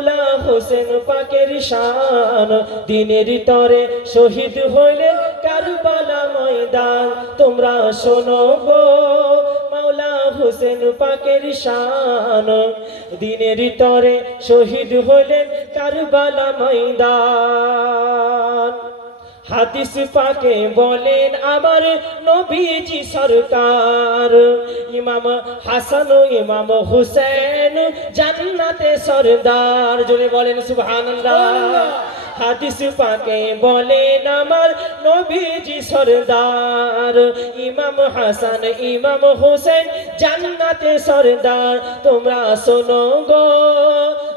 মাওলা হোসেন পাকের শান দিনের তরে শহীদ হইলেন কারবালা ময়দান তোমরা শোনো গো মাওলা হোসেন পাকের শান দিনের তরে শহীদ হইলেন কারবালা ময়দান হাদিস পাকে বলেন আমার নবীজি সরকার ইমাম হাসান ও ইমাম হুসেন জান্নাতে সরদার জোরে বলেন সুবহানাল্লাহ হাদিস পাকে বলেন আমার নবীজি সরদার ইমাম হাসান ইমাম হুসেন জান্নাতে সরদার তোমরা শোনো গো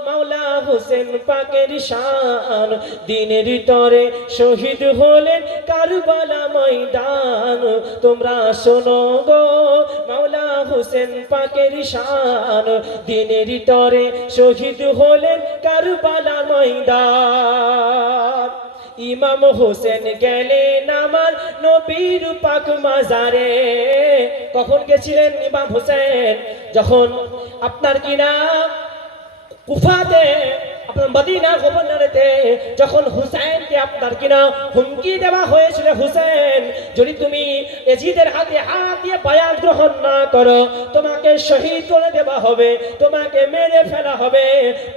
মাওলা হোসেন পাকের শান দিনের তরে শহীদ হলেন কারবালা ময়দান তোমরা শোনো গো মাওলা হোসেন পাকের শান দিনের তরে শহীদ হলেন কারবালা ময়দান ইমাম হোসেন গেলেন আমার নবীর পাক মাজারে কখন গেছিলেন ইমাম হোসেন যখন আপনার কিনা কুফাতে আপনার মদিনা গভর্নরেতে যখন হুসাইনকে আপনার কিনা হুমকি দেওয়া হয়েছিল হুসাইন যদি তুমি এজিদের হাতে হাত দিয়ে বায়াত গ্রহণ না করো তোমাকে শহীদ করে দেওয়া হবে তোমাকে মেরে ফেলা হবে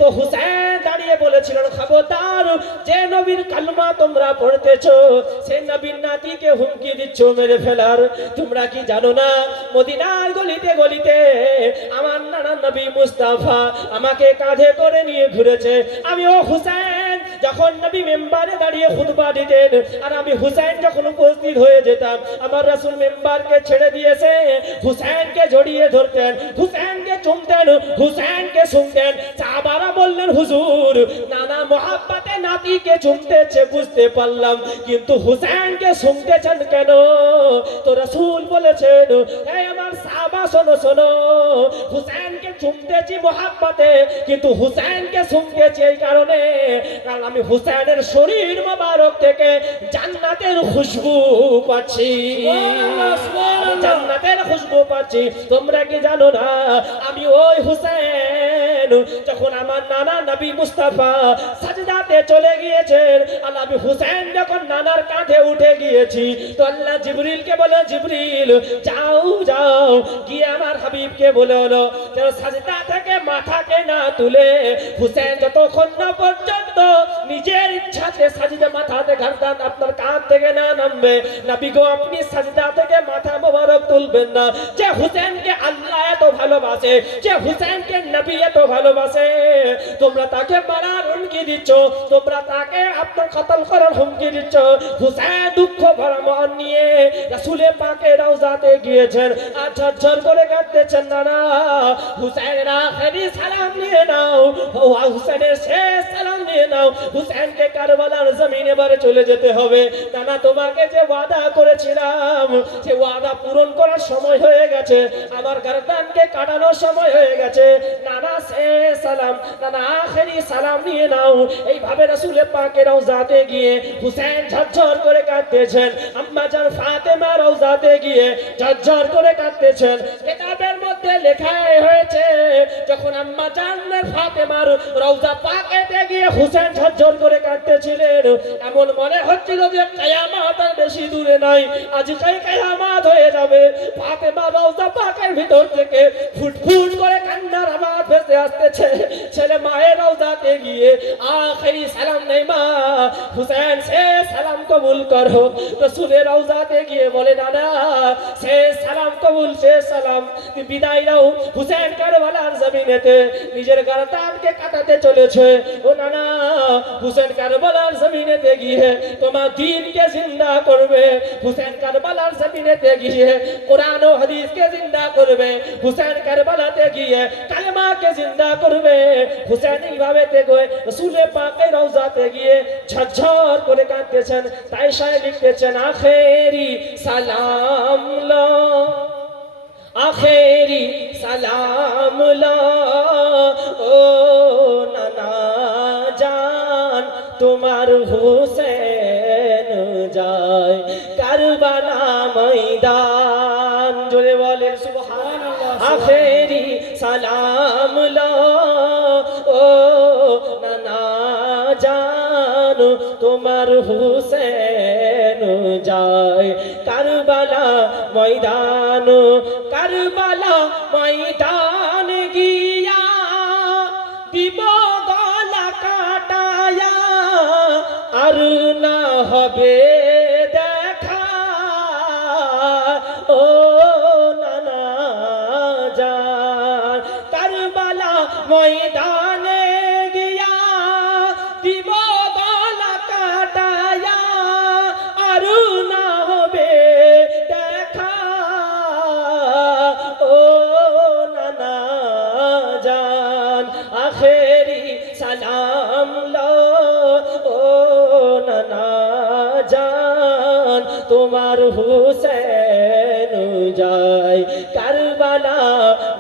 তো হুসাইন দাঁড়িয়ে বলেছিলেন খবরদার যে নবীর কালমা তোমরা পড়তেছো সেই নবীর নাতিকে হুমকি দিচ্ছ মেরে ফেলার তোমরা কি জানো না মদিনার গলিতে গলিতে আমার নানা নবী মুস্তাফা আমাকে কাঁধে করে নিয়ে ঘুরেছে আমি ও হুসাইন যখন নবী মেম্বারে দাঁড়িয়ে খুতবা দিতেন আর আমি হুসাইন যখন উপস্থিত হয়ে যেতাম আমার রাসূল মেম্বারকে ছেড়ে দিয়েছে হুসাইনকে জড়িয়ে ধরতেন হুসাইনকে চুমতেন হুসাইনকে শুনতেন সাহাবারা বললেন হুজুর নানা মোহাব্বতে নাতিকে চুমতেছে বুঝতে পারলাম কিন্তু হুসাইনকে শুনতেছেন কেন তো রাসূল বলেছেন এই আমার সাহাবা শোনো শোনো হুসাইনকে চুমতেছি মোহাব্বতে কিন্তু হুসাইনকে শুনতেছি এই কারণে কারণ আমি হুসাইনের শরীর মোবারক থেকে জান্নাতের খুশবু পাচ্ছি জান্নাতের খুশবু পাচ্ছি তোমরা কি জানো না আমি ওই হুসাইন যখন আমার নানা নবী মুস্তাফা সাজদাতে চলে গিয়েছেন আর আমি হুসাইন যখন নানার কাঁধে উঠে গিয়েছি তো আল্লাহ জিবরিলকে বলে জিবরিল যাও যাও গিয়ে আমার হাবিবকে বলে হলো সাজদা থেকে মাথাকে না তুলে হুসাইন যতক্ষণ না পর্যন্ত নিজের ইচ্ছাতে সাজদা মাথাতে ঘাড়দান আপনার কাঁধ থেকে না নামবে নবী গো আপনি সাজদা থেকে মাথা মোবারক তুলবেন না যে হুসাইনকে আল্লাহ এত ভালোবাসে যে হুসাইনকে নবী এত ভালোবাসে তোমরা তাকে মারার হুমকি দিচ্ছ তোমরা তাকে আপনার কতল করার হুমকি দিচ্ছ হুসাইন দুঃখ ভরা মন নিয়ে রাসূলের পাকের রওজাতে গিয়েছেন আর ঝরঝর করে কাঁদতেছেন না হুসাইনের আখেরি সালাম নিয়ে নাও ও হুসাইনের শেষ সালাম নিয়ে নাও হুসাইনকে কারবালার জমিনে বারে চলে যেতে হবে নানা তোমাকে যে ওয়াদা করেছিলাম সে ওয়াদা পূরণ করার সময় হয়ে গেছে আমার গর্দানকে কাটানোর সময় হয়ে গেছে নানা শেষ সালাম নানা আখেরি সালাম নিয়ে নাও এইভাবে রাসূলের পাকের রওজাতে গিয়ে হুসাইন ঝরঝর করে কাঁদতেছেন আম্মা জান ফাতেমা রওজাতে গিয়ে ঝরঝর করে কাঁদতেছেন কিতাবের মধ্যে লেখা হয়েছে যখন আম্মা জান ফাতেমার রওজা পাকেতে গিয়ে হুসাইন ঝরঝর করে কাঁদতেছিলেন এমন মনে হচ্ছিল যে কিয়ামত আর বেশি দূরে নাই আজকেই কিয়ামত হয়ে যাবে ফাতেমা রওজা পাকের ভিতর থেকে ফুটফুট করে কান্নার আওয়াজ ভেসে আসতেছে ছেলে মায়ের রওজাতে গিয়ে আখেরি সালাম নেই মা হুসাইন সে সালাম কবুল করো রাসূলের রওজাতে গিয়ে বলে নানা সে সালাম কবুল সে সালাম বিদায় নাও হুসাইন কারবালার জমিনেতে নিজের গর্দানকে কাটাতে চলেছে ও নানা হুসাইন কারবালার জমিনেতে গিয়ে তোমার দ্বীনকে জিন্দা করবে হুসাইন কারবালার জমিনেতে গিয়ে কোরআন ও হাদিসকে জিন্দা করবে হুসাইন কারবালাতে গিয়ে কালেমাকে জিন্দা করবে হুসাইন এইভাবে গিয়ে রাসূলের পাকের রওজাতে গিয়ে ঝরঝর করে কাঁদতেছেন তাই শায়র লিখতেছেন আখেরি সালাম লো আখেরি সালাম লো ও নানা জান তোমার হুসেন যায় কারবালা ময়দান জোরে বলেন সুবহানাল্লাহ আখেরি সালাম লো ও ময়দান তোমার হুসেন যায় কারবালা ময়দান কারবালা ময়দান গিয়া দিব গলা কাটায়া আর না হবে দেখা ও নানা জান কারবালা ময়দানে গিয়া দিব গলা কাটায়া আর না হবে দেখা ও নানা জান আখেরি সালাম লো ও নানা জান তোমার হুসেন যায় কারবালা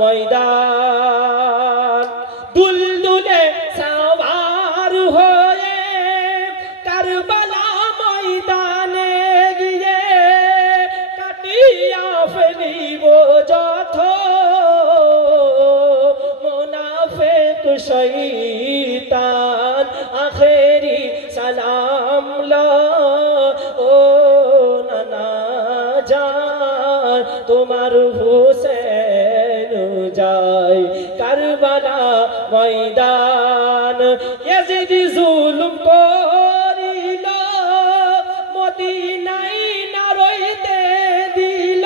ময়দান দুলদুলে সওয়ার হয়ে কারবালা ময়দানে গিয়ে কাটিয়া ফেলিব যত মুনাফিক শয়তান আখেরি সালাম লো ও নানা জান তোমার হুসেন যায় কারবালা ময়দান ইয়াজিদ জুলুম করিল মদিনায় না রইতে দিল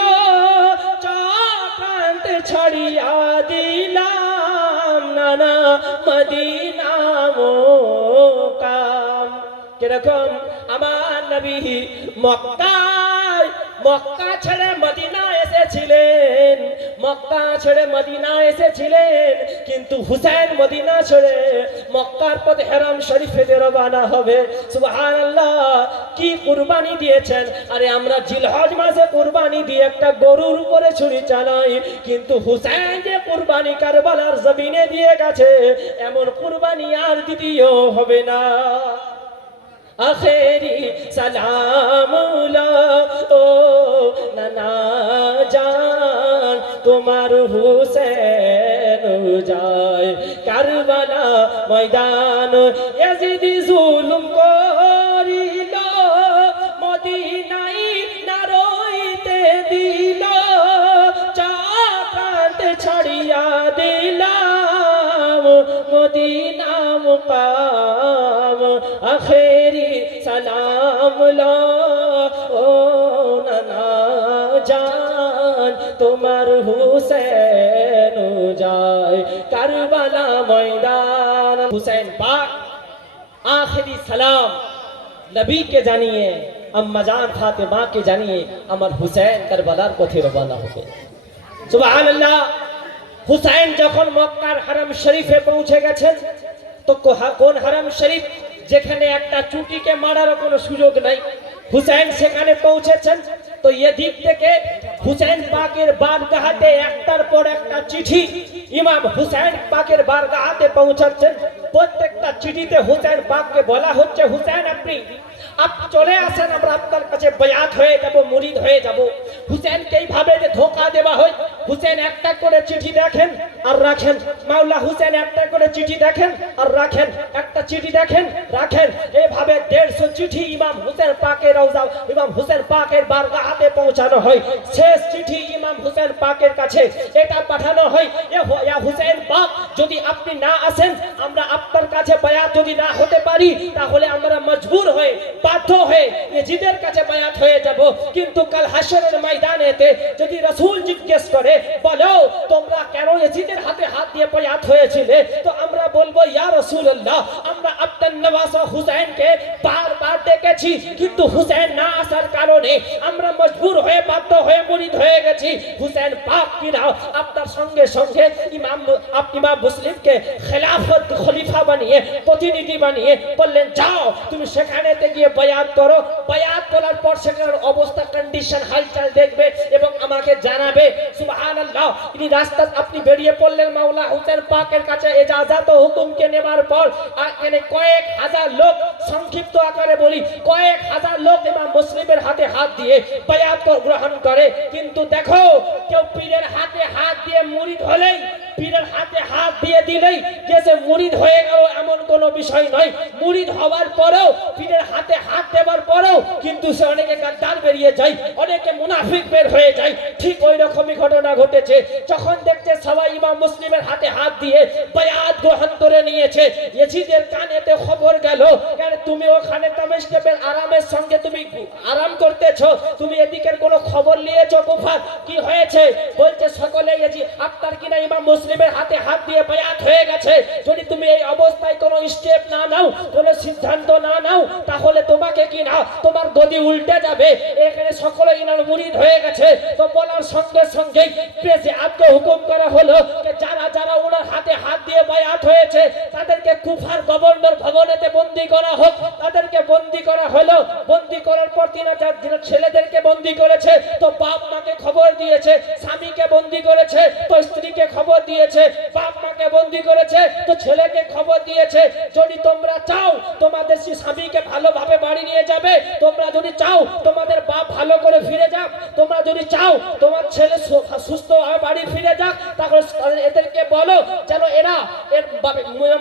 চক্রান্ত ছড়িয়া দিলাম নানা মদিনা মোকাম কিরকম আমার নবী মক্কা ছেড়ে মদিনা এসেছিলেন মক্কা ছেড়ে মদিনা এসেছিলেন কিন্তু হুসেন মদিনা ছেড়ে মক্কার পথে হেরাম শরীফে রওনা হবে সুবহানাল্লাহ কি কুরবানি দিয়েছেন আরে আমরা জিলহজ মাসে কুরবানি দিয়ে একটা গরুর উপরে ছুরি চালাই কিন্তু হুসেন যে কুরবানি কারবালার জমিনে দিয়ে গেছে এমন কুরবানি আর দ্বিতীয় হবে না আখেরি সালাম লো ও নানা জান তোমার হুসেন যায় কারবালা ময়দান ইয়াজিদ জুলুম করিল মদিনায় না রইতে দিল চক্রান্ত ছড়িয়া দিলাম মদিনা মুকাম আখেরি সালাম লো ও নানা জান তোমার হুসেন যায় কারবালা ময়দান হুসেন পাক আখেরি সালাম নবী কে জানিয়ে আম্মা জান ফাতেমা কে জানিয়ে আমার হুসেন কারবালার পথে রওনা হবে সুবহানাল্লাহ হুসেন যখন মক্কার হারাম শরীফে পৌঁছে গেছেন তো কোন হারাম শরীফ যেখানে একটা চুটিকে মারার কোনো সুযোগ নাই হুসেন সেখানে পৌঁছেছেন তো এদিক থেকে হুসেন পাকের বারগাহাতে একটার পর একটা চিঠি ইমাম হুসেন পাকের বারগাহাতে পৌঁছাচ্ছেন প্রত্যেকটা চিঠিতে হুসেন পাককে বলা হচ্ছে হুসেন আপনি চলে আসেন আমরা আপনার কাছে বায়াত হয়ে যাব মুরিদ হয়ে যাব হুসেনকে এইভাবে যে ধোঁকা দেওয়া হয় হুসেন একটা করে চিঠি দেখেন আর রাখেন মাওলা হুসেন একটা করে চিঠি দেখেন আর রাখেন একটা চিঠি দেখেন রাখেন এইভাবে 150 চিঠি ইমাম হুসেন পাকের রওজা ইমাম হুসেন পাকের বারগাহাতে পৌঁছানো হয় শেষ চিঠি ইমাম হুসেন পাকের কাছে এটা পাঠানো হয় ইয়া হুসেন পাক যদি আপনি না আসেন আমরা আপনার কাছে বায়াত যদি না হতে পারি তাহলে আমরা মজবুর হয়ে বাধ্য হয়ে ইয়াজিদের কাছে বায়াত হয়ে যাব কিন্তু কাল হাশরের ময়দানেতে যদি রাসূল জিজ্ঞেস করে বলো তোমরা কেন ইয়াজিদের হাতে হাত দিয়ে বায়াত হয়েছিলে তো আমরা বলবো ইয়া রাসূলুল্লাহ আমরা আপনার নওয়াজা হুসেনকে বারবার ডেকেছি কিন্তু হুসেন না আসার কারণে আমরা মজবুর হয়ে বাধ্য হয়ে মুরিদ হয়ে গেছি হুসেন পাক কিনা আপনার সঙ্গে সঙ্গে ইমাম মুসলিমকে খেলাফত খলিফা বানিয়ে প্রতিনিধি বানিয়ে বললেন যাও তুমি সেখানেতে গিয়ে বায়াত করো বায়াত করার পর সেখানের অবস্থা কন্ডিশন হালচাল দেখবে এবং আমাকে জানাবে সুবহানাল্লাহ ইনি রাস্তা আপনি বেরিয়ে পড়লেন মাওলা হুসেন পাকের কাছে ইজাজত ও হুকুমকে নেবার পর এখানে কয়েক হাজার লোক সংক্ষিপ্ত আকারে বলি কয়েক হাজার লোক ইমাম মুসলিমের হাতে হাত দিয়ে বায়াত গ্রহণ করে কিন্তু দেখো কেউ পীরের হাতে হাত দিয়ে মুরিদ হলেই পীরের হাতে হাত দিয়ে দিলেই যে মুরিদ হয়ে গেল এমন কোনো বিষয় নয়। মুরিদ হওয়ার পরেও, পীরের হাতে হাত দেওয়ার পরেও কিন্তু সে অনেকে গাদ্দার বেরিয়ে যায়, অনেকে মুনাফিক বের হয়ে যায়। ঠিক ওই রকমই ঘটনা ঘটেছে। যখন দেখছে সবাই ইমাম মুসলিমের হাতে হাত দিয়ে বায়াত গ্রহণ করে নিয়েছে, ইয়াজিদের কানেতে খবর গেল, কারণ তুমি ওখানে তামেশকের আরামের সঙ্গে তুমি আরাম করতেছো, তুমি এদিকের কোনো খবর নিয়েছো কুফার, কি হয়েছে? বলছে সকলে ইয়াজিদ আপনার কিনা ইমাম মুসলিমের হাতে হাত দিয়ে বায়াত হয়ে গেছে, যদি তুমি এই অবস্থায় কোনো স্টেপ না নাও, কোনো সিদ্ধান্ত না নাও, তাহলে তোমাকে কিনা তোমার গদি উল্টে যাবে। এখানে সকলে ইনার মুরিদ হয়ে গেছে। তো বলার সঙ্গে সঙ্গেই প্রেসে আজকে হুকুম করা হলো যে যারা যারা ওনার হাতে হাত দিয়ে বায়াত হয়েছে তাদেরকে কুফার গভর্নর ভবনেতে বন্দী করা হোক। তাদেরকে বন্দী করা হলো। বন্দী করার পর তিন ছেলেদেরকে বন্দী করেছে, তো বাপ মাকে খবর দিয়েছে। স্বামীকে বন্দী করেছে, তো স্ত্রীকে খবর দিয়েছে। বাপ মাকে বন্দী করেছে, তো ছেলেকে খবর দিয়েছে। যদি তোমরা চাও তোমাদের স্বামীকে ভালোভাবে বাড়ি নিয়ে যাবে, তোমরা যদি চাও তোমাদের বাপ ভালো করে ফিরে যাক, তোমরা যদি চাও তোমার ছেলে সুস্থভাবে বাড়ি ফিরে যাক, তাহলে এদেরকে বলো যেন এরা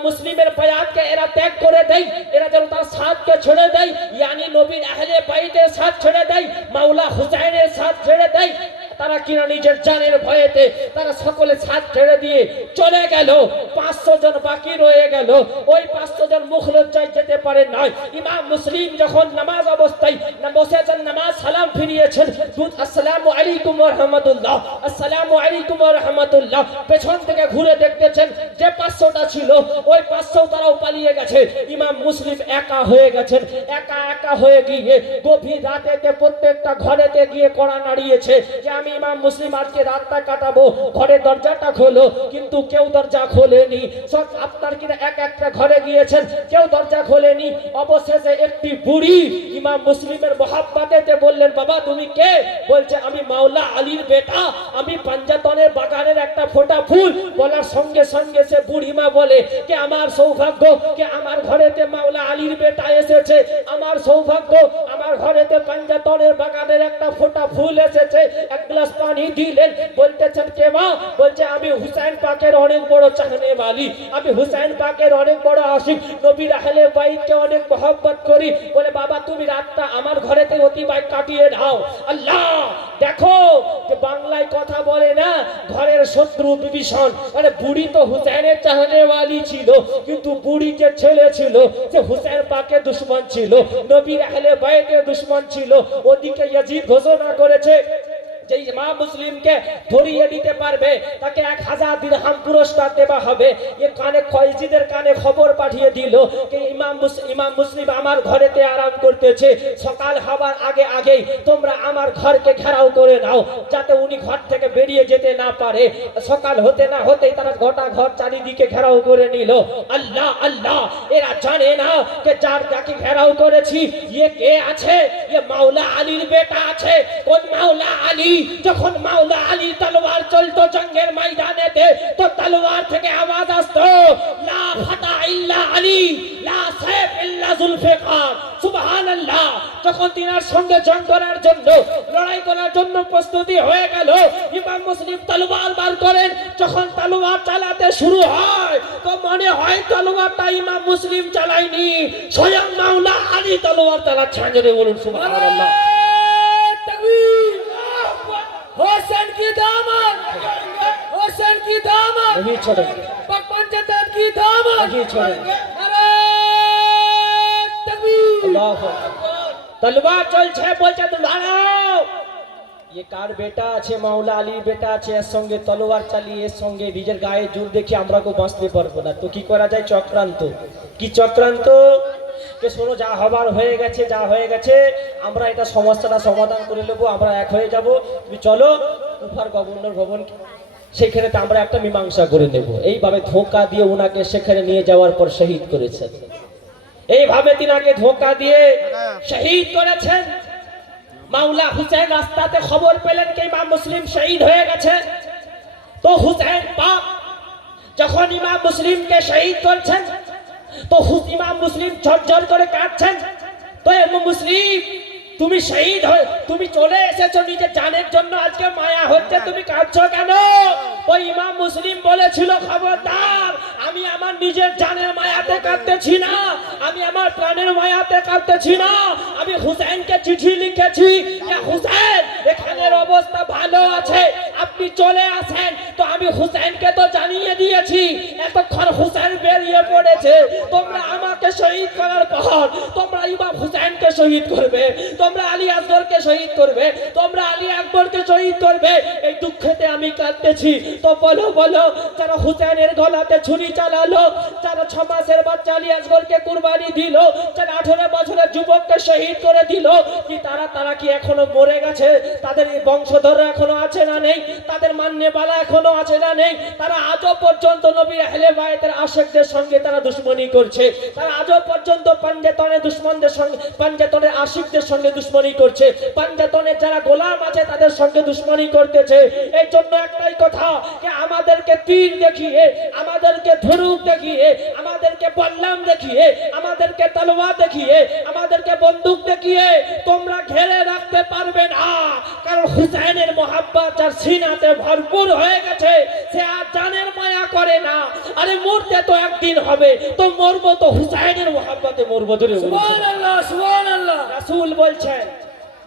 মুসলিমের বায়াতকে এরা ত্যাগ করে দেয়, এরা যেন তার সাথকে ছেড়ে দেয়, ইয়ানি নবীর আহলে বাইতের সাথ ছেড়ে দেয়, মাওলা হুসাইনের সাথ ছেড়ে দেয়। তারা কিনা নিজের জানের ভয়েতে তারা সকলে সাথ ছেড়ে দিয়ে চলে গেল। 500 জন বাকি রয়ে গেল। ওই 500 জন মুখ লজ্জায় যেতে পারে নাই। ইমাম মুসলিম যখন নামাজ অবস্থায় বসেছেন, নামাজ সালাম ফিরিয়েছেন, আসসালামু আলাইকুম ওয়া রাহমাতুল্লাহ, আসসালামু আলাইকুম ওয়া রাহমাতুল্লাহ, পেছন থেকে ঘুরে দেখতেছেন যে 500টা ছিল ওই 500 তারাও পালিয়ে গেছে। ইমাম মুসলিম একা হয়ে গেছেন। একা হয়ে গিয়ে গভীর রাতেতে প্রত্যেকটা ঘরেতে গিয়ে কড়া নাড়িয়েছে যে আমি ইমাম মুসলিম আজকে রাতটা কাটাবো, ঘরের দরজাটা খোলো, কিন্তু কেউ দরজা খোলেনি। সব আপনার কিনা একটা ঘরে গিয়েছেন, কেউ দরজা খোলেনি। অবশেষে একটি বুড়ি ইমাম মুসলিমের মহাব্বতেতে বললেন, বাবা তুমি কে? বলছে আমি মাওলা আলীর বেটা, আমি পাঞ্জাতনের বাগানের একটা ফোঁটা ফুল। বলার সঙ্গে সঙ্গে সে বুড়িমা বলে যে আমার সৌভাগ্য যে আমার ঘরেতে মাওলা আলীর বেটা এসেছে, আমার সৌভাগ্য আমার ঘরেতে পাঞ্জাতনের বাগানের একটা ফোঁটা ফুল এসেছে। এক গ্লাস পানি দিলেন। বলতেছেন কে মা? বলছে আমি হুসাইন পাকের অনেক বড় চাহনে वाली, আমি হুসাইন পাকের অনেক বড় আশিক, নবীর আহলে বাইতকে অনেক মহব্বত করি। বলে বাবা তুমি রাতটা আমার ঘরেতে অতিবাহিত কাটিয়ে দাও। আল্লাহ দেখো যে বাংলায় কথা বলে না, ঘরের শত্রু বিভীষণ। মানে বুড়ি তো হুসাইনের চাহনে वाली ছিল, কিন্তু বুড়ি যে ছেলে ছিল যে হুসাইন পাকের দুশমন ছিল, নবীর আহলে বাইতের দুশমন ছিল। ওদিকে ইয়াজিদ ঘোষণা করেছে যে ইমাম মুসলিমকে ধরিয়ে দিতে পারবে তাকে 1000 দিরহাম পুরস্কার দেওয়া হবে। এ কানে ইয়াজিদের কানে খবর পাঠিয়ে দিল যে ইমাম মুসলিম আমার ঘরেতে আরাম করতেছে, সকাল হবার আগেই তোমরা আমার ঘরকে ঘেরাও করে নাও, যাতে উনি ঘর থেকে বেরিয়ে যেতে না পারে। সকাল হতে না হতেই তারা গোটা ঘর চারিদিকে ঘেরাও করে নিল। আল্লাহ আল্লাহ, এরা জানে না যে যাকে ঘেরাও করেছি ইয়ে কে আছে? ইয়ে মাওলা আলীর বেটা আছে। কোন মাওলা আলী? যখন মাওলা আলী তলোয়ার চলতো জঙ্গের ময়দানেতে, তো তলোয়ার থেকে আওয়াজ আসতো লা ফাতা ইল্লা আলী, লা সাইফ ইল্লা জুলফিকার। সুবহানাল্লাহ। যখন তিনার সঙ্গে জং করার জন্য, লড়াই করার জন্য প্রস্তুতি হয়ে গেল, ইমাম মুসলিম তলোয়ার বার করেন। যখন তলোয়ার চালাতে শুরু হয় তো মনে হয় তলোয়ারটা ইমাম মুসলিম চালায়নি, স্বয়ং মাওলা আলী তলোয়ার চালাচ্ছেন। জোরে বলুন সুবহানাল্লাহ। हुसैन की दामन, हुसैन की दामन, नहीं छोड़ेंगे, पाक पंचतन की दामन नहीं छोड़ेंगे। नारे तकबीर। अल्लाह तलवार চলছে, বলছে তো দাঁড়াও, ये কার বেটা আছে? মাওলা আলীর বেটা আছে, এর সঙ্গে তলোয়ার চালিয়ে এর সঙ্গে নিজের গায়ে জোর দেখি আমরা কো বাঁচতে পারবো না। তো কি করা যায়? চক্রান্ত। কি চক্রান্ত? কে শোনো, যা হবার হয়ে গেছে, যা হয়ে গেছে, আমরা এটা সমস্যাটা সমাধান করে নেবো, আমরা এক হয়ে যাব। তুমি চলো কুফার গভর্নর ভবন, সেখানে আমরা একটা মীমাংসা করে নেব। এইভাবে ধোঁকা দিয়ে ওনাকে সেখানে নিয়ে যাওয়ার পর শহীদ করেছেন। এইভাবে তিনাকে ধোঁকা দিয়ে শহীদ করেছেন। মাওলা হুসাইন রাস্তাতে খবর পেলেন যে ইমাম মুসলিম শহীদ হয়ে গেছে। তো হুসাইন পাক যখন ইমাম মুসলিমকে শহীদ করছেন, তো ইমাম মুসলিম ঝরঝর করে কাঁদছেন। তো ইমাম মুসলিম তুমি শহীদ হয়ে তুমি চলে এসেছো নিজের জানের জন্য, আজকে মায়া হচ্ছে, তুমি কাঁদছো কেন? ওই ইমাম মুসলিম বলেছিল, খবরদার, আমি আমার নিজের জানের মায়াতে কাঁদতেছি না, আমি আমার প্রাণের মায়াতে কাঁদতেছি না, আমি হুসেনকে চিঠি লিখেছি যে হুসেন এখানের অবস্থা ভালো আছে, আপনি চলে আসেন। তো আমি হুসেনকে তো জানিয়ে দিয়েছি, এতক্ষণ হুসেন বেরিয়ে পড়েছে, তোমরা আমাকে শহীদ করার পর তোমরা ইমাম হুসেনকে শহীদ করবে, তোমরা আলী আসগরকে শহীদ করবে, তোমরা আলী আকবরকে শহীদ করবে, এই দুঃখেতে আমি কাঁদতেছি। তো বলো বলো, যারা হুসেনের গলাতে ছুরি চালালো, যারা 6 মাসের বাচ্চা আলী আসগরকে কুরবানি দিল, যারা 18 বছরের যুবককে শহীদ করে দিল, কি তারা কি এখনো মরে গেছে? তাদের এই বংশধররা এখনো আছে না নেই? তাদের মান্যবালা এখনো আছে না নেই? তারা আজও পর্যন্ত নবী আহলে বায়তের আশিকদের সঙ্গে তারা দুশমনি করছে, তারা আজও পর্যন্ত পাঞ্জাতনের দুশমনদের সঙ্গে, পাঞ্জাতনের আশিকদের সঙ্গে দুশমনি করছে, পাঞ্জাতনের যারা গোলাম আছে তাদের সঙ্গে দুশমনি করতেছে। এই জন্য একটাই কথা, যে আমাদেরকে তীর দেখিয়ে, আমাদেরকে ধনুক দেখিয়ে, আমাদেরকে বল্লাম দেখিয়ে, আমাদেরকে তলোয়ার দেখিয়ে, আমাদেরকে বন্দুক দেখিয়ে তোমরা ঘেরে রাখতে পারবে না। কারণ হুসেনের মহাব্বত যার সিনাতে ভরপুর হয়ে গেছে, সে আর জানের মায়া করে না। আরে মরতে তো একদিন হবে, তো মরবো তো হুসেনের মহাব্বতে মরবো। সুবহানাল্লাহ, সুবহানাল্লাহ। রাসূল বলছেন,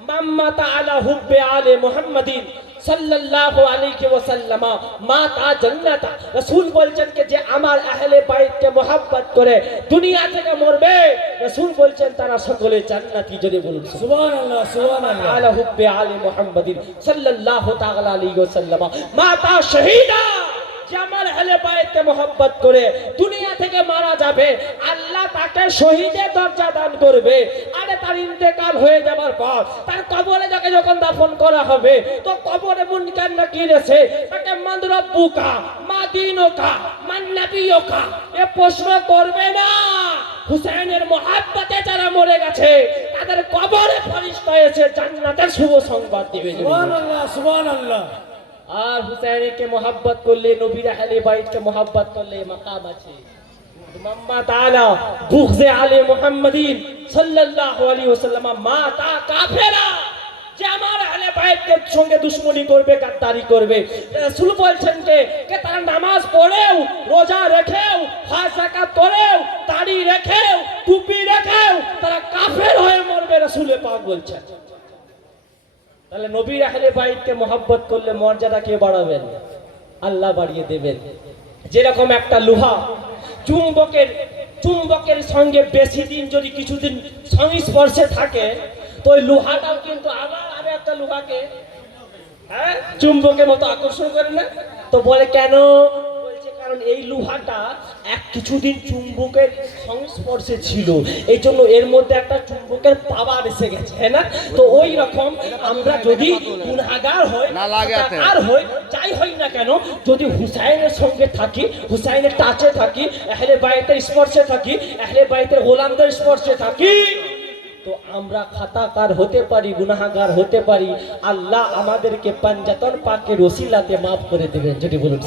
মাম্মাতা আলা হুব্বে আলে মুহাম্মাদিন সাল্লাল্লাহু আলাইহি ওয়াসাল্লাম মাতা জান্নাতা। রাসূল বলছেন যে যে আমার আহলে বাইতকে মহব্বত করে দুনিয়া থেকে মরবে, রাসূল বলছেন তারা সকলে জান্নাতি। যদি বলুন সুবহানাল্লাহ, সুবহানাল্লাহ। আলা হুব্বে আলে মুহাম্মাদিন সাল্লাল্লাহু তাআলা আলাইহি ওয়াসাল্লাম মাতা শহীদা। যে আমার আহলে বাইতকে মহব্বত করে দুনিয়া থেকে মারা যাবে, আল্লাহ তাকে শহীদের দরজা দান করবে। আরে তার ইন্তেকাল হয়ে যাবার পর তার কবরে যাকে যখন দাফন করা হবে, তো কবরে মুনকার নাকির আছে, তাকে মান রব্বুকা, মা দীনুকা, মান নবিয়ুকা এ প্রশ্ন করবে না। হুসেনের মহব্বতে যারা মরে গেছে তাদের কবরে ফেরেশতা এসে জান্নাতের শুভ সংবাদ দিবে। সুবহানাল্লাহ, সুবহানাল্লাহ। আর হুসেনকে মোহাব্বত করলে, নবীর আহলে বাইতকে মোহাব্বত করলে মাকাম আছে। মাম্মা তাআলা বুগজে আলে মুহাম্মাদিন সাল্লাল্লাহু আলাইহি ওয়াসাল্লাম মাতা কাফেরা। যে আমার আহলে বাইতের সঙ্গে দুশমনি করবে, গাদ্দারি করবে, রাসূল বলছেন যে তারা নামাজ পড়েও, রোজা রেখেও, হজ যাকাত করেও, দাড়ি রেখেও, টুপি রেখেও তারা কাফের হয়ে মরবে, রাসূল পাক বলছেন। তাহলে নবীর আহলে বাইতকে মহব্বত করলে মর্যাদা কে বাড়াবেন? আল্লাহ বাড়িয়ে দেবেন। যেরকম একটা লোহা চুম্বকের সঙ্গে বেশি দিন যদি কিছুদিন সংস্পর্শে থাকে, তো ওই লোহাটাও কিন্তু আবার আরো একটা লোহাকে চুম্বকের মতো আকর্ষণ করে না। তো বলে কেন? বলছে কারণ এই লোহাটা কিছুদিন চুম্বকের সংস্পর্শে ছিল, এই জন্য এর মধ্যে একটা চুম্বকের পাওয়ার এসে গেছে, হ্যাঁ না? তো ওই রকম আমরা যদি গুনাহগার হই, আর হই, যাই হই না কেন, যদি হুসাইনের সঙ্গে থাকি, হুসাইনের টাচে থাকি, আহলে বাইতের স্পর্শে থাকি, আহলে বাইতের গোলামদের স্পর্শে থাকি, তো আমরা খাতাকার হতে পারি, গুনাহগার হতে পারি। আল্লাহ আমাদেরকে পাঞ্জাতন পাকের ওসিলাতে মাফ করে দেবেন। যদি বলুন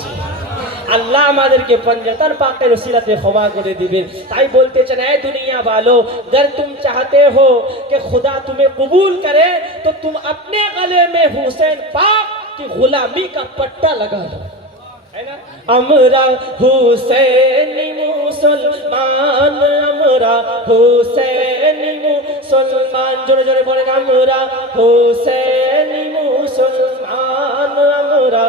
আল্লাহ আমাদেরকে पंजतन पाके वसीला से क्षमा कर दिबेन। ताई बोलते चन ऐ दुनिया वालों, अगर तुम चाहते हो कि खुदा तुम्हें कबूल करे तो तुम अपने गले में हुसैन पाक की गुलामी का पट्टा लगा दो, है ना? अमरा हुसैनी मुसलमान, अमरा हुसैनी मुसलमान, जोरे जोरे बोले अमरा हुसैनी मुसलमान, अमरा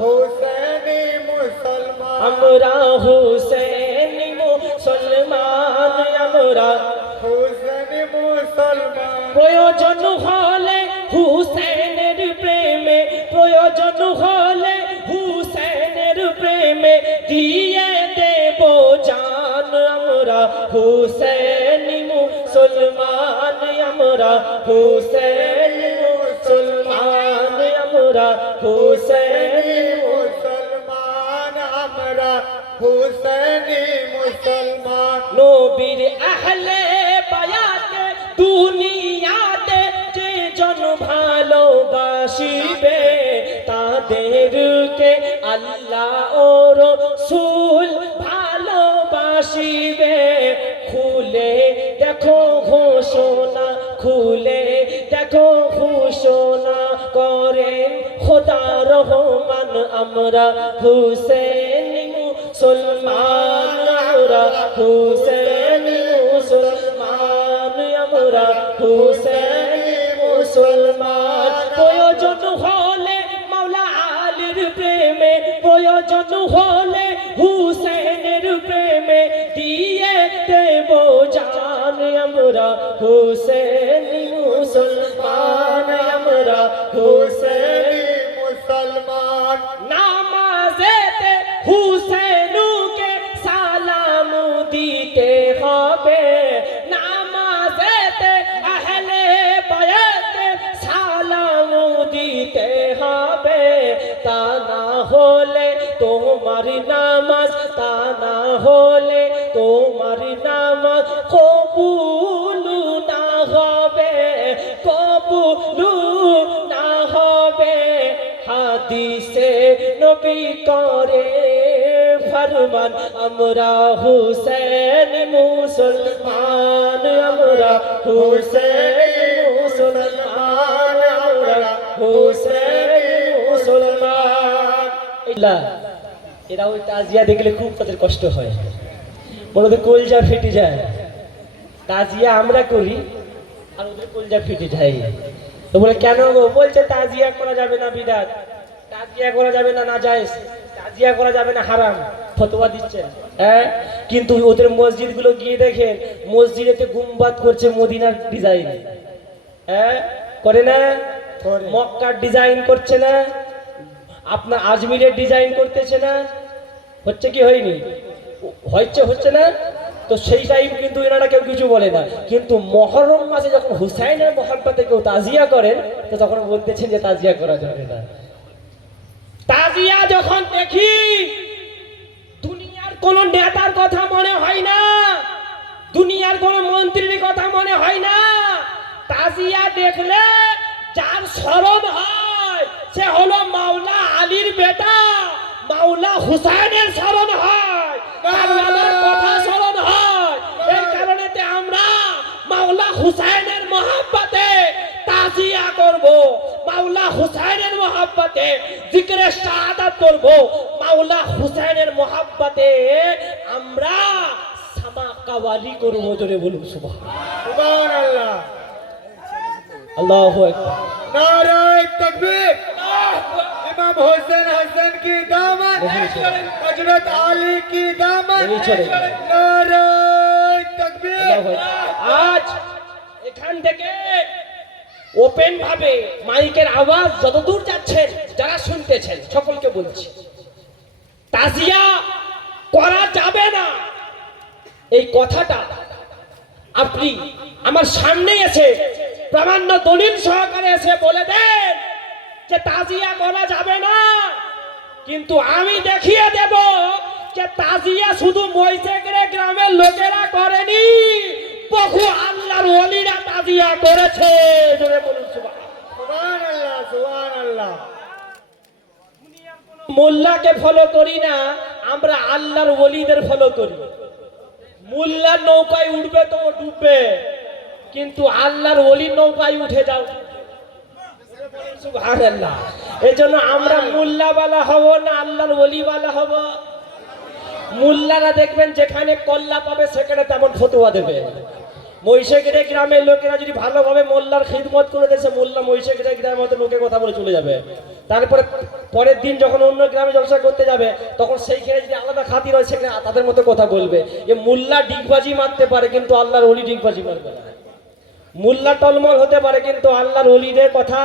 हुसैनी मुसलमान, अमरा हुसैनी मुसलमान, अमरा हुसैनी मुसलमान। प्रयोजन हले हुसैनेर प्रेमे, प्रयोजन हले हुसैनेर प्रेमे दिए देव जान, अमरा हुसैनी मुसलमान, अमरा हुसैनी मुसलमान, अमरा हुसैनी मुसलमान, अमरा हुसैनी मुसलमान। नबीर अहले बायाते दुनियाते जे जन ভালোবাসিবে তাদেরকে আল্লাহ ও রাসূল ভালোবাসিবে। খুলে দেখো ঘোষণা, খুলে দেখো ঘোষণা করেন খোদা রহমান আমরা হুসেন মুসলমান, আমরা হুসেন মুসলমান, আমরা হুসেন মুসলমান। প্রয়োজন হলে মাওলা আলীর প্রেমে, প্রয়োজন হলে হুসেনের প্রেমে দিয়ে দেব জান, আমরা হুসেন মুসলমান, আমরা হুসেন মুসলমান। নামাজেতে হুসেনুকে সালাম দিতে হবে, নামাজেতে আহলে বায়াতে সালাম দিতে হবে, তা না হলে তোমার নামাজ, তা না হলে তোমার নামাজ কবুল না হবে, কবুল না হবে। হাদিসে নবী করে ফরমান, আমরা হুসেন মুসলমান, আমরা হুসেন মুসলমান, আমরা হুসেন মুসলমান। এরা ওই তাজিয়া দেখলে খুব তাদের কষ্ট হয়, ওদের কলজা ফেটে যায়। তাজিয়া আমরা করি আর ওদের কলজা ফেটে যায়। তো বলে কেন গো? বলছে তাজিয়া করা যাবে না, বিদাত, তাজিয়া করা যাবে না, নাজায়েজ, তাজিয়া করা যাবে না, হারাম, ফতোয়া দিচ্ছেন। হ্যাঁ, কিন্তু ওদের মসজিদ গুলো গিয়ে দেখেন, মসজিদেতে গুম্বাদ করছে মদিনার ডিজাইন। হ্যাঁ, করে না? মক্কার ডিজাইন করছে না, আপনার আজমিরের ডিজাইন করতেছে না, হচ্ছে কি হয়নি? হচ্ছে না? তো সেই টাইম কিন্তু এনারা কেউ কিছু বলে না, কিন্তু মহরম মাসে যখন হুসাইনের মহব্বতে কেউ তাজিয়া করেন, তো তখন বলতেছেন যে তাজিয়া করা যাবে না। তাজিয়া যখন দেখি, দুনিয়ার কোন নেতার কথা মনে হয় না, দুনিয়ার কোন মন্ত্রীর কথা মনে হয় না। তাজিয়া দেখলে যার স্মরণ হয় সে হলো মাওলা আলীর বেটা, মাওলা হুসাইনের স্মরণ হয়, কারবালার কথা স্মরণ হয়। এই কারণেতে আমরা মাওলা হুসাইনের মহব্বতে তাজিয়া করব, মাওলা হুসাইনের মহব্বতে জিকরে শাহাদাত করব, মাওলা হুসাইনের মহব্বতে আমরা সামা কাওয়ালি করব। জোরে বলুন সুবহানাল্লাহ। আল্লাহু আকবার। नारे तकबीर। इमाम हुसैन हसन की दामन, हजरत आली की दामन। नारे तकबीर। আজ এখান থেকে ওপেন ভাবে মাইকের আওয়াজ যতদূর যাচ্ছেন, যারা শুনতেছেন সকলকে বলছি, তাজিয়া করা যাবে না এই কথাটা আপনি আমার সামনে এসে প্রামাণ্য দলিল সহকারে এসে বলে দেন যে তাজিয়া করা যাবে না। কিন্তু আমি দেখিয়ে দেব যে তাজিয়া শুধু মইসেগড়ে গ্রামের লোকেরা করেনি, বহু আল্লাহর ওলিরা তাজিয়া করেছে। জোরে বলুন সুবহানাল্লাহ, সুবহানাল্লাহ। মোল্লাকে ফলো করি না, আমরা আল্লাহর ওলিদের ফলো করি। মোল্লার নৌকায় উঠবে তো ডুববে, কিন্তু আল্লাহর ওলির নৌকায় উঠে যাও। সুবহানাল্লাহ। এজন্য আমরা মোল্লাওয়ালা হব না আল্লাহর ওলিওয়ালা হব? মোল্লারা দেখবেন যেখানে কল্লা পাবে সেখানে তেমন ফতোয়া দেবে। মহিষেগড়ে গ্রামের লোকেরা যদি ভালোভাবে মোল্লার খিদমত করে দেয়, মোল্লা মহিষেগড়ে গ্রামের মতো লোকে কথা বলে চলে যাবে। তারপরে পরের দিন যখন অন্য গ্রামে জলসা করতে যাবে, তখন সেইখানে যদি আলাদা খাতির হয় সেখানে তাদের মতো কথা বলবে। এ মোল্লা ডিগবাজি মারতে পারে কিন্তু আল্লাহর ওলি ডিগবাজি মারবে না। মোল্লা টলমল হতে পারে কিন্তু আল্লাহর ওলিদের কথা,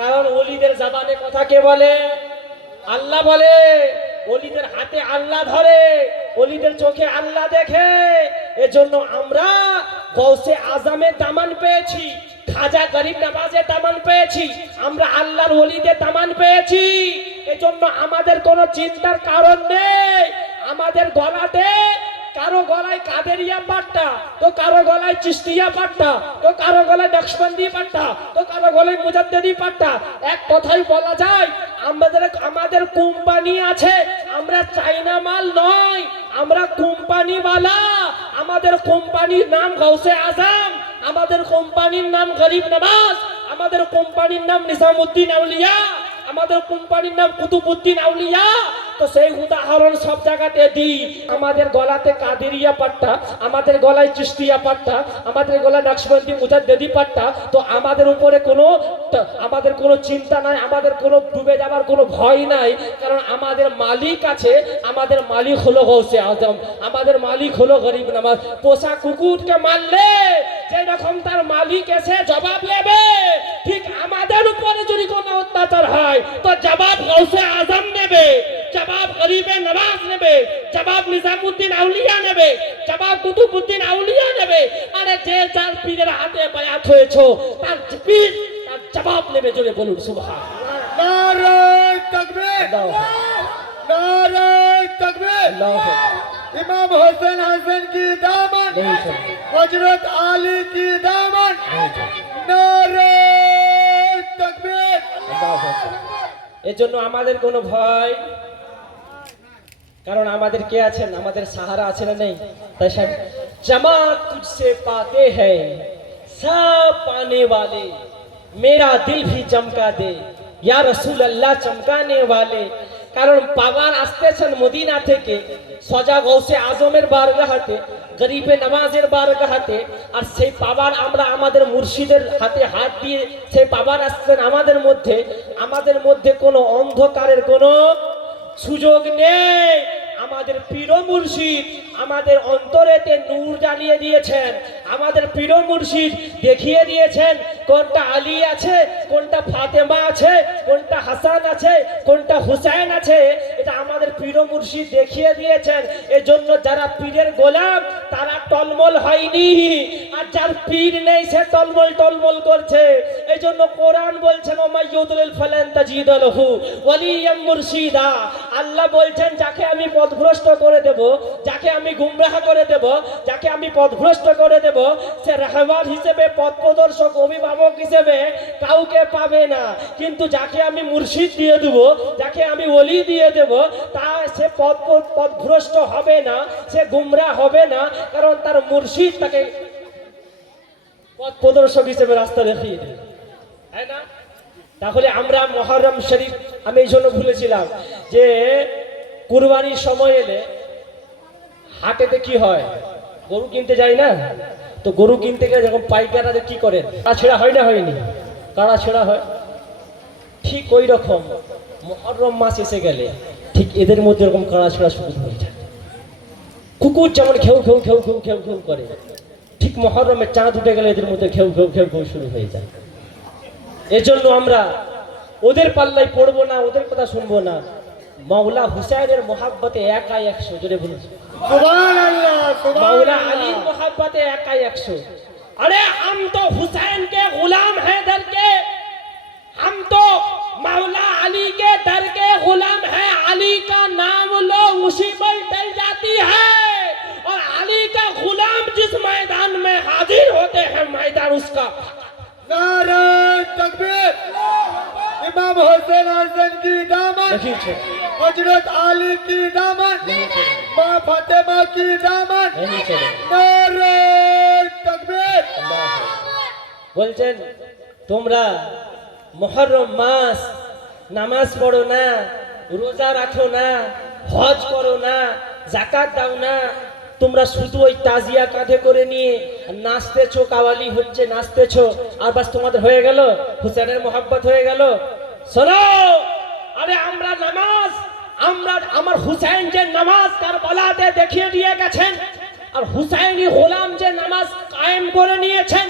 কারণ ওলিদের জবানে কথা কে বলে? আল্লাহ বলে। ওলিদের হাতে আল্লাহ ধরে, ওলিদের চোখে আল্লাহ দেখে। এজন্য আমরা গৌসে আজমের দামান পেয়েছি, খাজা গরিব নওয়াজের দামান পেয়েছি, আমরা আল্লাহর ওলিদের দামান পেয়েছি। এজন্য আমাদের কোনো চিন্তার কারণ নেই। আমাদের গলাতে কারো গলায় কাদেরিয়া পাট্টা, তো কারো গলায় চিস্তিয়া পাট্টা, তো কারো গলায় নকশবন্দি পাট্টা, তো কারো গলায় মুজাদ্দিদি পাট্টা। এক কথাই বলা যায় আমাদের কোম্পানি আছে, আমরা চাইনা মাল নয়, আমরা কোম্পানিওয়ালা। আমাদের কোম্পানির নাম গৌসে আজম, আমাদের কোম্পানির নাম গরিব নওয়াজ, আমাদের কোম্পানির নাম নিজামউদ্দিন আউলিয়া, আমাদের কোম্পানির নাম কুতুবউদ্দিন আউলিয়া, তো সেই উদাহরণ সব জায়গাতে দিই। আমাদের গলাতে কাদেরিয়া পাট্টা, আমাদের গলায় চিশতিয়া পাট্টা, আমাদের গলায় নকশবন্দি মুজাদ্দিদি পাট্টা। তো আমাদের উপরে আমাদের কোনো চিন্তা নাই, আমাদের কোনো ডুবে যাবার কোনো ভয় নাই, কারণ আমাদের মালিক আছে। আমাদের মালিক হলো গৌসে আজম, আমাদের মালিক হলো গরিব নওয়াজ। পোষা কুকুরকে মারলে যেই রকম তার মালিক এসে জবাব নেবে, ঠিক আমাদের উপরে যদি কোনো অত্যাচার হয় তো জবাব গৌসে আজম নেবে, জবাব গরিবে নওয়াজ নেবে, জবাব নিজামুদ্দিন আউলিয়া নেবে, জবাব কুতুবউদ্দিন আউলিয়া নেবে। আরে যে যার পীরের হাতে বায়াত হয়েছো তার পীর তার জবাব নেবে। জোরে বলুন সুবহান। নারে তাকবীর, নারে তাকবীর। इमाम हुसैन हसन की दामन, हजरत आली की दामन, नारे तकबीर। এর জন্য আমাদের কোনো ভয়, কারণ আমাদের কে আছেন? আমাদের সাহারা আছে না নেই? তাই সাহেব জামাত তুঝসে পাতে হ্যায় সব পানে वाले, मेरा दिल भी चमका दे या रसूल अल्लाह चमकाने वाले। কারণ পাওয়ার আসতেছেন মদিনা থেকে, সজা গৌসে আজমের বারগাহাতে, গরিবে নওয়াজের বারগাহাতে। আর সেই পাওয়ার আমরা আমাদের মুর্শিদের হাতে হাত দিয়ে সেই পাওয়ার আসছেন আমাদের মধ্যে। আমাদের মধ্যে কোনো অন্ধকারের কোনো সুযোগ নেই। আমাদের পীর মুর্শিদ আমাদের অন্তরেতে নূর জ্বালিয়ে দিয়েছেন। আমাদের পীর মুর্শিদ দেখিয়ে দিয়েছেন কোনটা আলী আছে, কোনটা ফাতেমা আছে, কোনটা হাসান আছে, কোনটা হুসাইন আছে। এটা আমাদের পীর মুর্শিদ দেখিয়ে দিয়েছেন। এজন্য যারা পীরের গোলাম তারা টলমল হয়নি, আর যার পীর নেই সে টলমল টলমল করছে। এজন্য কোরআন বলছেন ওমাইয়ুদুল ফালান তাজিদালহু ওয়ালিয়াম মুরশিদা। আল্লাহ বলছেন যাকে আমি পথভ্রষ্ট করে দেব, যাকে আমি গুমরাহ করে দেব, যাকে আমি পথভ্রষ্ট করে দেব, সে রাহবার হিসেবে, পথ প্রদর্শক, অভিভাবক হিসেবে কাউকে পাবে না। কিন্তু যাকে আমি মুর্শিদ দিয়ে দেব, যাকে আমি ওলি দিয়ে দেব, তা সে পথভ্রষ্ট হবে না, সে গুমরাহ হবে না, কারণ তার মুর্শিদ তাকে পথ প্রদর্শক হিসেবে রাস্তা দেখিয়ে দেবে, তাই না? তাহলে আমরা মুহররম শরীফ, আমি এই জন্য ভুলেছিলাম যে কুরবানির সময় এলে হাটেতে কি হয়, গরু কিনতে যাই না, তো গরু কিনতে গেলে যখন পাইকাররা কি করেন, কাড়া ছেঁড়া হয় না, হয়নি? কাড়া ছেঁড়া হয়। ঠিক ওই রকম মুহররম মাস এসে গেলে ঠিক এদের মধ্যে এরকম কাড়া ছেঁড়া শুরু হয়ে যায়। কুকুর যেমন খেউ খেউ খেউ খেউ খেউ খেউ করে, ঠিক মুহররমে চাঁদ উঠে গেলে এদের মধ্যে খেউ খেউ খেউ খেউ শুরু হয়ে যায়। এজন্য আমরা ওদের পাল্লাই পড়বো না, ওদের কথা শুনবো না। মাওলা হুসাইনের মোহাব্বতে একাই 100। জোরে বলুন सुभान अल्लाह, सुभान माउला अल्लाह। अली मोहब्बत एकाई 100। अरे हम तो हुसैन के गुलाम हैं दर के, हम तो मौला अली के दर के गुलाम हैं। अली का नाम लो मुसीबत टल जाती है, और अली का गुलाम जिस मैदान में हाजिर होते हैं मैदान उसका। नारे तकबीर। इमाम हुसैन हसन की दामन, देखिए हजरत आली की दामन, माँ फातिमा की दामन, नारे तकबीर। বলছেন তোমরা মুহররম মাস নামাজ পড়ো না, রোজা রাখো না, হজ করো না, যাকাত দাও না, তোমরা শুধু ওই তাজিয়া কাঁধে করে নিয়ে নাচতেছো, কাওয়ালি হচ্ছে, নাচতেছো, আর বাস তোমাদের হয়ে গেল, হুসেনের মোহাব্বত হয়ে গেল। শোনো, আরে আমরা নামাজ, আমরা আমার হুসাইন যে নামাজ কারবালাতে দেখিয়ে দিয়ে গেছেন, আর হুসাইনি গোলাম যে নামাজ কায়েম করে নিয়েছেন,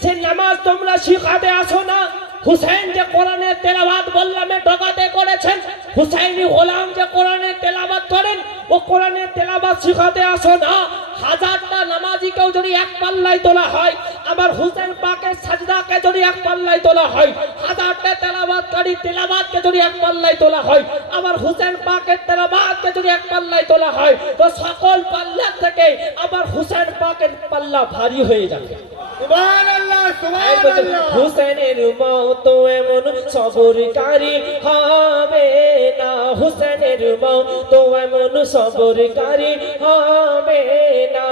সে নামাজ তোমরা শিখাতে আসো না। হুসাইন যে কোরআনের তেলাওয়াত বললামে ঢোকাতে করেছেন, হুসাইনি গোলাম যে কোরআনের তেলাওয়াত করেন, ও কোরআনের তেলাওয়াত শিখাতে আসো না। হাজারটা নামাজিকেও যদি এক পাল্লায় তোলা হয়, আমার হুসেন পাকের সাজদাকে যদি এক পাল্লায় তোলা হয়, হাজারটা তেলাওয়াতকারী তেলাওয়াতকে যদি এক পাল্লায় তোলা হয়, আমার হুসেন পাকের তেলাওয়াতকে যদি এক পাল্লায় তোলা হয়, তো সকল পাল্লা থেকে আমার হুসেন পাকের পাল্লা ভারী হয়ে যাবে। सुभान अल्लाह, सुभान अल्लाह। হুসেনের মতো এমন সবরকারী হবে না, হুসেনের মতো এমন সবরকারী হবে না,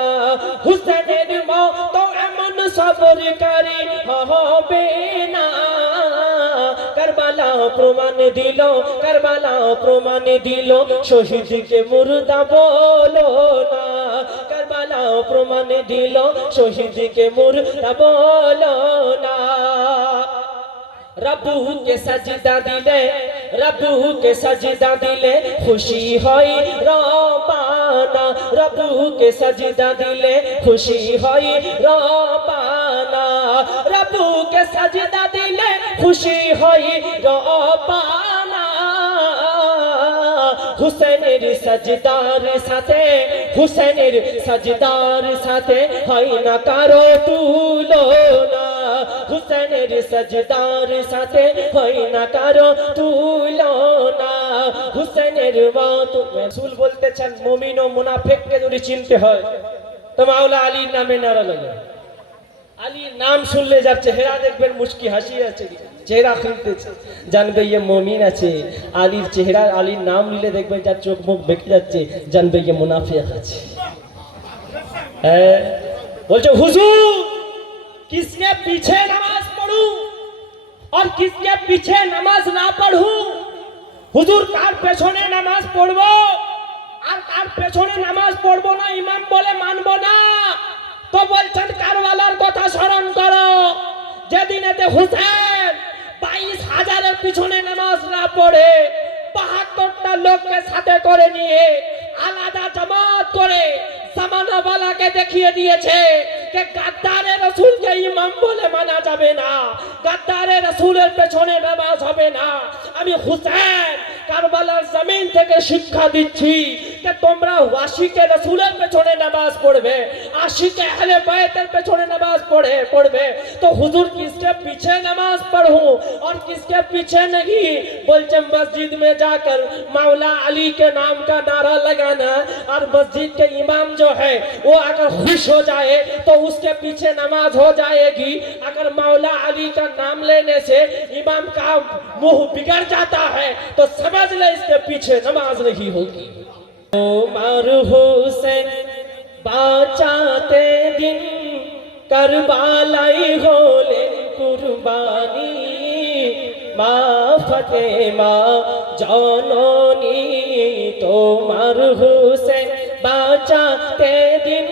হুসেনের মতো এমন সবরকারী হবে না। কারবালা প্রমাণ দিল, কারবালা প্রমাণ দিল, শহীদকে মুর্দা বলো না। কারবালা প্রমাণ দিল, শহীদকে মুর্দা বলো না। रब्बू के सजदा दिले, रब्बू के सजदा दिले, खुशी होई रब्बाना। रब्बू के सजदा दिले, खुशी होई रब्बाना। रब्बू के सजदा दिले, खुशी होई रब्बाना। हुसैनेर सजदार साथे, हुसैनेर सजदार साथे হয় না কারো তুলনা। হুসেনের সজদার সাথে হয় না কারো তুলনা। হুসেনের মত রাসূল বলতেছেন মুমিন ও মুনাফিককে যদি চিনতে হয় তো মাওলা আলীর নামে নারা লাগান। আলীর নাম শুনলে যার চেহারা দেখবেন মুস্কি হাসি আছে, চেহারা খুলতেছে, জানবে ये মুমিন আছে। আলীর চেহারা, আলীর নাম নিলে দেখবেন যার চোখ মুখ বেঁকে যাচ্ছে, জানবে ये মুনাফিক আছে। বলছে হুজুর किसके पीछे नमाज पढ़ूं और किसके पीछे नमाज ना पढ़ूं? हुजूर कार पेछने नमाज पढ़बो और कार पेछने नमाज पढ़बो ना इमाम बोले मानबो ना। तो बोलছেন কারবালার কথা স্মরণ করো, যেদিনেতে হুসেন 22,000 পিছনে নামাজ না পড়ে 72টা লোককে সাথে করে নিয়ে আলাদা জামাত করে জামানা वालाকে দেখিয়ে দিয়েছে যে গাদ্দারে রাসূলকে ইমাম বলে মানা যাবে না, গাদ্দারে রাসূলের পেছনে নামাজ হবে না। আমি হুসেন কারবালার জমিন থেকে শিক্ষা দিচ্ছি যে তোমরা ওয়াশিকে রাসূলের পেছনে নামাজ পড়বে, আশিকে আহলে বাইতের পেছনে নামাজ পড়বে। तो हुजूर किसके पीछे नमाज पढ़ूं और किसके पीछे नहीं? बोलते मस्जिद में जाकर मौला अली के नाम का नारा लगाना और मस्जिद के इमाम जो है वो अगर खुश हो जाए तो उसके पीछे नमाज हो जाएगी। अगर मौला अली का नाम लेने से इमाम का मुंह बिगड़ जाता है तो समझ ले इसके पीछे नमाज नहीं होगी। उमर हुसैन बाचाते दिन करबालाई होले कुर्बानी, মা ফাতেমা জননী তোমার হুসেন বাঁচাতে দিন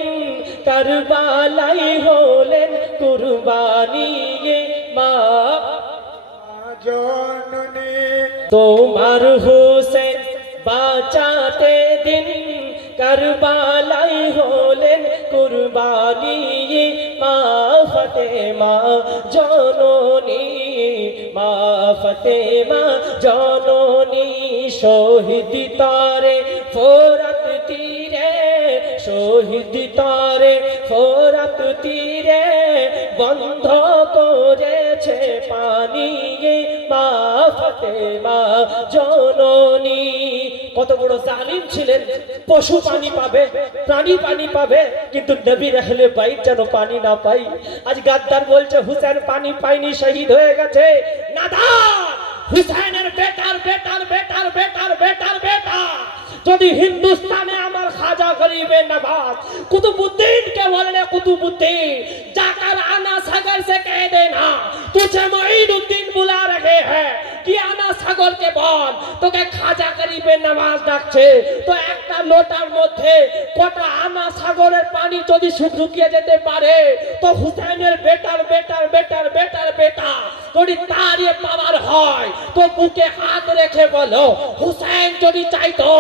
কারবালাই হলেন কুরবানি। মা জননী তোমার হুসেন বাঁচাতে দিন কারবালাই হলেন কুরবানি। মা ফাতেমা জননী, মা ফাতেমা জননী শহীদ তারে ফোরাত তীরে, শহীদ তারে ফোরাত তীরে বন্ধ করেছে পানি। মা ফাতেমা জননী কত বড় জালিম ছিলেন, পশু পানি পাবে, প্রাণী পানি পাবে, কিন্তু নবীর আহলে বাইত যেন পানি না পাই। আজ গাদ্দার বলছে হুসেন পানি পাইনি, শহীদ হয়ে গেছে। নাদান হুসেনের বেটার বেটার বেটার বেটার বেটার বেটা যদি হিন্দুস্তানে আমার খাজা गरीब नवाज कुतुबुद्दीन के बोलने कुतुबुद्दीन जाकर आना सागर से कह देना तुझे मोइनुद्दीन बुला रहे हैं कि आना सागर के बोल তোকে খাজা গরিবে নামাজ ডাকছে। তো একটা লোটার মধ্যে কটা আনা সাগরের পানি যদি শুকিয়ে যেতে পারে তো হুসেনের বেটার বেটার বেটার বেটার বেটা যদি তার পাওয়ার হয় তো বুকে হাত রেখে বলো হুসেন যদি চাইতো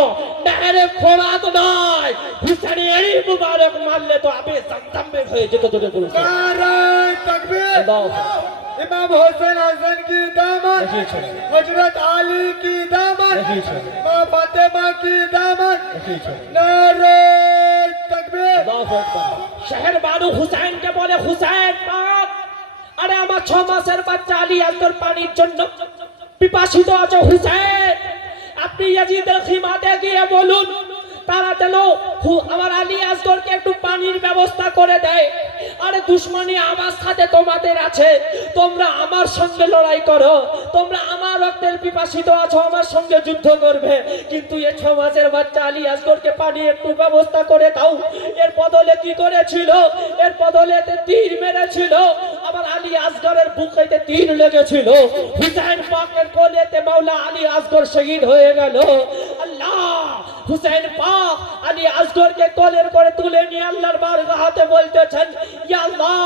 নহরে ফোরাত নয় হুসেনের মুবারক মারলে তো আবে জমজম में হয়ে যেত। তোরে বলছো नारे तकबीर। इमाम हुसैन हसन की दामन, हजरत आली की दामन, माँ फातिमा की दामन। नारे तकबीर। शहर बानू হুসেন কে বলে হুসেন বাপ আরে আমার 6 মাসের বাচ্চা আলী আজগর পানির জন্য পিপাসিত আছে। হুসেন আপনি ইয়াজিদের খিমাতে গিয়ে বলুন তারা যেন আমার আলী আসগরকে একটু পানির ব্যবস্থা করে দেয়। আরে দুশমনী আমার সাথে তোমাদের আছে, তোমরা আমার সঙ্গে লড়াই করো, তোমরা আমার রক্তের পিপাসিত আছো, আমার সঙ্গে যুদ্ধ করবে, কিন্তু এই 6 মাসের বাচ্চা আলী আসগরকে পানি একটু ব্যবস্থা করে দাও। এর বদলে কি করেছিল? এর বদলে তীর মেরেছিল, আবার আলী আসগরের বুকেতে তীর লেগেছিল। হুসেন পাকের আসগর শহীদ হয়ে গেল। আল্লাহ হুসেন পাক আলী আসগরকে কোলের করে তুলে নিয়ে আল্লাহর বারগাহে বলতেছেন, ইয়া আল্লাহ,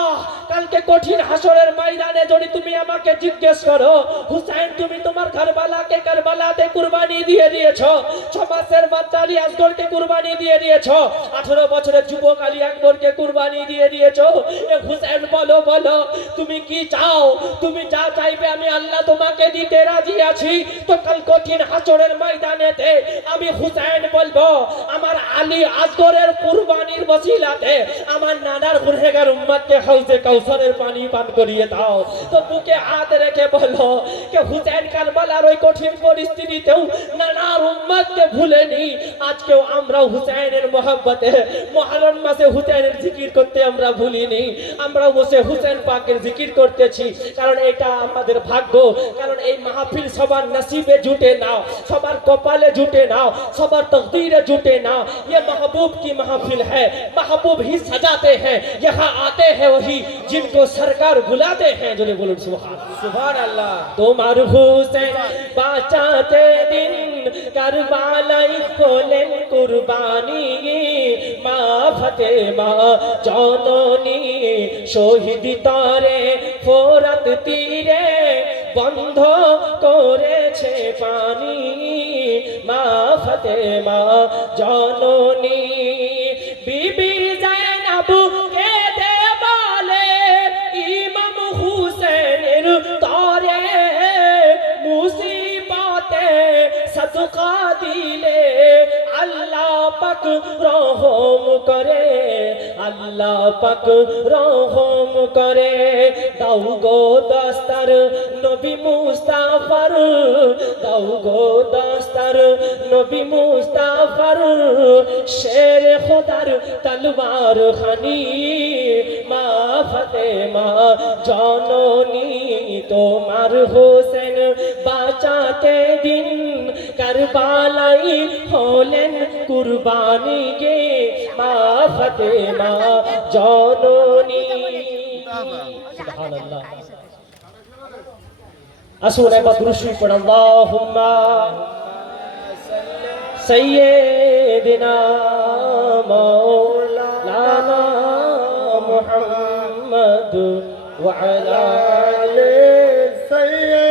কালকে কঠিন হাসরের ময়দানে যদি তুমি আমাকে জিজ্ঞেস করো, হুসেন তুমি তোমার কারবালাকে কারবালাতে কুরবানি দিয়ে দিয়েছো, 6 মাসের বাচ্চা আলী আসগরকে কুরবানি দিয়ে দিয়েছো, 18 বছরের যুবক আলী আকবরকে কুরবানি দিয়ে দিয়েছো, এ হুসেন বলো বলো তুমি কি চাও? তুমি যা চাইবে আমি আল্লাহ তোমাকে দিতে রাজি আছি। তো কাল কঠিন হাসরের ময়দানেতে আমি হুসেন বলবো, আমার আলী আসগরের কুরবানির ওসিলাতে আমার নানার গুনহেগার উম্মতকে হাউজে কাউসারের পানি পান করিয়ে দাও। তো বুকে হাত রেখে বলো যে হুসেন কারবালার ওই কঠিন পরিস্থিতিতেও নানার উম্মতকে ভুলেনি। আজকেও আমরা হুসেনের মহব্বতে মুহররম মাসে হুসেনের জিকির করতে আমরা ভুলিনি। আমরা বসে হুসেন পাকের জিকির করতেছি, কারণ এটা আমাদের ভাগ্য। কারণ এই মাহফিল সবার নসিবে জুটে না, সবার কপালে জুটে না, सबर तकदीर जुटे ना। ये महबूब की महफिल है, महबूब ही सजाते हैं, यहाँ आते हैं वही जिनको सरकार बुलाते हैं। जो बोलूं सुभान সুবহান আল্লাহ। তোমার হুসেন বাঁচাতে দিন কারবালাই হলেন কুরবানি, মা ফাতেমা জননী শহীদ তরে ফোরাত তীরে বন্ধ করেছে পানি, মা ফাতেমা জননী। বিবি জাইনাব কেঁদে বলে ইমাম হুসেনের তরে মুসিবতে সদকা দিলে আল্লাহ পাক রহম করে, আল্লাহ পাক রহম করে। দাও গো দস্তার নবী মুস্তাফার, দাও গো দস্তার নবী মুস্তাফার, শের খোদার তলওয়ার খানি, মা ফাতেমা জননী। তোমার হোসেন বাঁচাতে দিন কারবালাই হলেন কুরবানি গে, মা ফাতেমা জননী। সুবহানাল্লাহ। আসুন একবার দুরূদ শরীফ পড়ুন। আল্লাহুম্মা সাইয়্যিদিনা মাওলানা মুহাম্মদ ওয়া আলা सैयद